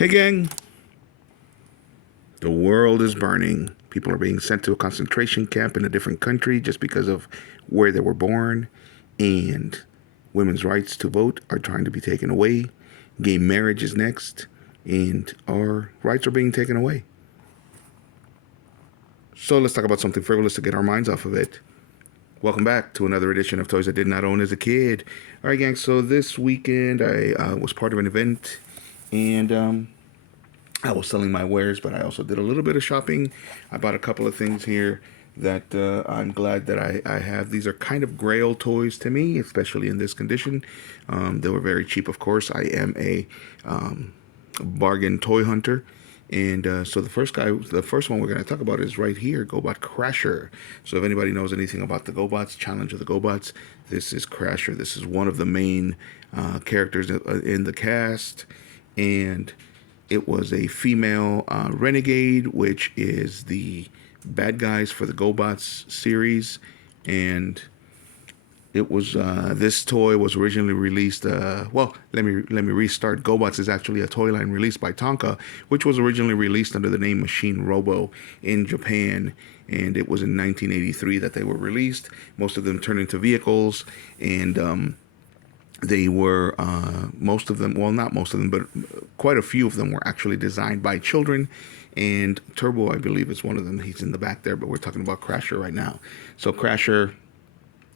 Hey, gang. The world is burning. People are being sent to a concentration camp in a different country just because of where they were born. And women's rights to vote are trying to be taken away. Gay marriage is next. And our rights are being taken away. So let's talk about something frivolous to get our minds off of it. Welcome back to another edition of Toys I Did Not Own as a Kid. All right, gang. So this weekend I was part of an event. And I was selling my wares, but I also did a little bit of shopping. I bought a couple of things here that I'm glad that I have. These are kind of grail toys to me, especially in this condition. They were very cheap, of course. I am a bargain toy hunter. And so the first one we're going to talk about is right here, Gobot Crasher. So if anybody knows anything about the Gobots, Challenge of the Gobots, this is Crasher. This is one of the main characters in the cast. And it was a female renegade, which is the bad guys for the Gobots series. And it was this toy was originally released. Well, let me restart. Gobots is actually a toy line released by Tonka, which was originally released under the name Machine Robo in Japan. And it was in 1983 that they were released. Most of them turned into vehicles, and they were, most of them, well, not most of them, but quite a few of them were actually designed by children. And Turbo, I believe, is one of them. He's in the back there, but we're talking about Crasher right now. So Crasher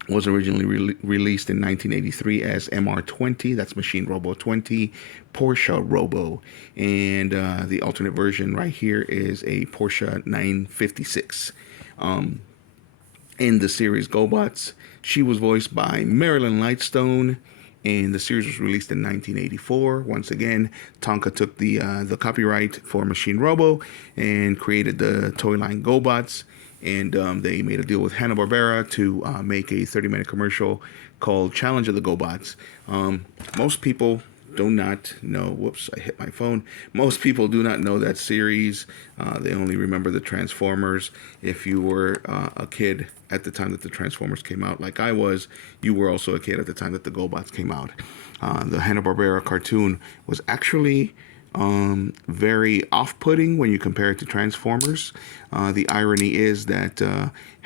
was originally released in 1983 as MR20. That's Machine Robo 20, Porsche Robo. And the alternate version right here is a Porsche 956. In the series Gobots, she was voiced by Marilyn Lightstone. And the series was released in 1984. Once again, Tonka took the copyright for Machine Robo and created the toy line Gobots. And they made a deal with Hanna-Barbera to make a 30-minute commercial called Challenge of the Gobots. Most people do not know. Whoops, I hit my phone. Most people do not know that series. They only remember the Transformers. If you were a kid at the time that the Transformers came out, like I was, you were also a kid at the time that the Gobots came out. The Hanna-Barbera cartoon was actually very off-putting when you compare it to Transformers. The irony is that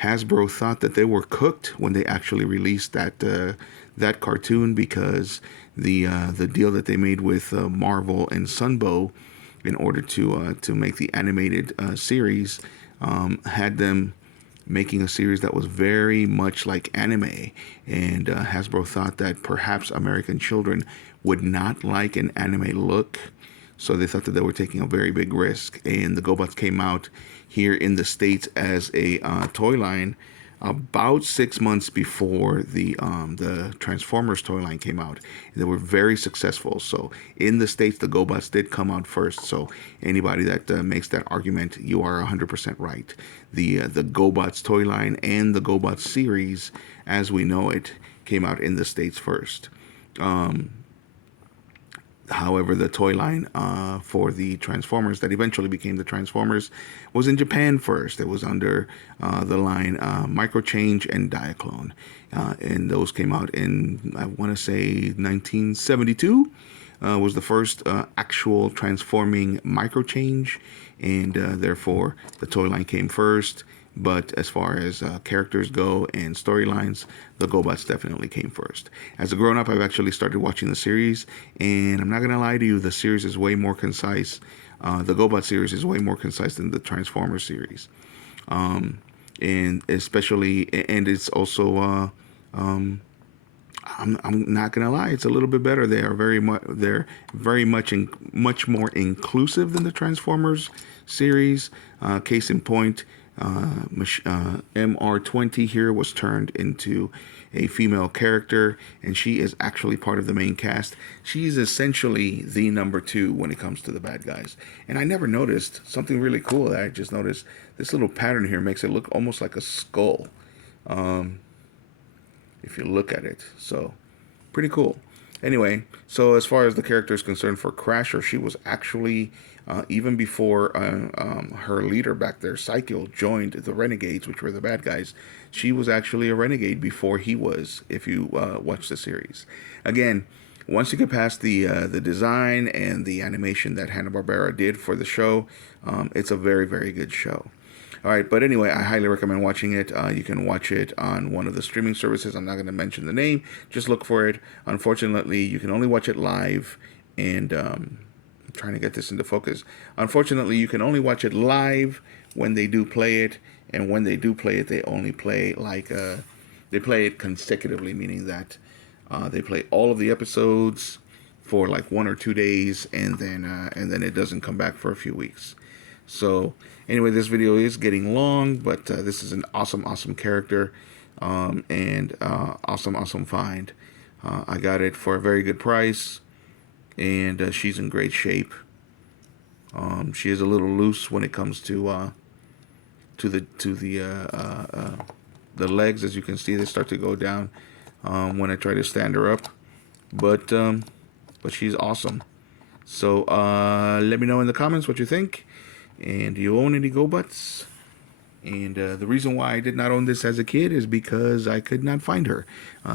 Hasbro thought that they were cooked when they actually released that cartoon, because the deal that they made with Marvel and Sunbow in order to make the animated series had them making a series that was very much like anime, and Hasbro thought that perhaps American children would not like an anime look, so they thought that they were taking a very big risk. And the Gobots came out here in the States as a toy line about 6 months before the Transformers toy line came out. They were very successful. So in the States, the Gobots did come out first. So anybody that makes that argument, you are 100% right. The Gobots toy line and the Gobots series, as we know it, came out in the States first. However, the toy line for the Transformers that eventually became the Transformers was in Japan first. It was under the line Microchange and Diaclone. And those came out in, I want to say, 1972. Was the first actual transforming Microchange. And therefore, the toy line came first. But as far as characters go and storylines, the Gobots definitely came first. As a grown-up, I've actually started watching the series, and I'm not going to lie to you, the series is way more concise. The Gobot series is way more concise than the Transformers series. And especially, and it's also, I'm not gonna lie, it's a little bit better. They're very much more inclusive than the Transformers series. Case in point, MR20 here was turned into a female character, and she is actually part of the main cast. She's essentially the number 2 when it comes to the bad guys. And I never noticed something really cool that I just noticed. This little pattern here makes it look almost like a skull, if you look at it. So pretty cool. Anyway, so as far as the character is concerned for Crasher, she was actually, even before her leader back there, Psycho, joined the Renegades, which were the bad guys, she was actually a renegade before he was, if you watch the series. Again, Once you get past the design and the animation that Hanna-Barbera did for the show, it's a very, very good show. All right, but anyway, I highly recommend watching it. You can watch it on one of the streaming services. I'm not going to mention the name. Just look for it. Unfortunately, you can only watch it live, and I'm trying to get this into focus. Unfortunately, you can only watch it live when they do play it, and when they do play it, they only play they play it consecutively, meaning that they play all of the episodes for like 1 or 2 days, and then it doesn't come back for a few weeks. So anyway, this video is getting long, but this is an awesome, awesome character, and awesome find. I got it for a very good price, and she's in great shape. She is a little loose when it comes to the legs. As you can see, they start to go down when I try to stand her up, but she's awesome. So let me know in the comments what you think. And do you own any Gobots? And the reason why I did not own this as a kid is because I could not find her.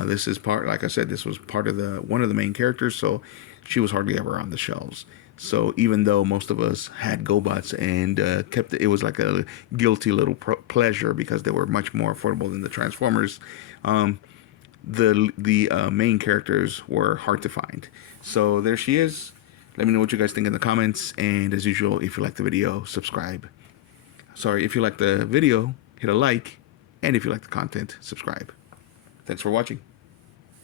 This is part, like I said, this was part of one of the main characters, so she was hardly ever on the shelves. So even though most of us had Gobots and kept it was like a guilty little pleasure because they were much more affordable than the Transformers. The main characters were hard to find. So there she is. Let me know what you guys think in the comments, and as usual, if you like the video, subscribe. Sorry, if you like the video, hit a like, and if you like the content, subscribe. Thanks for watching.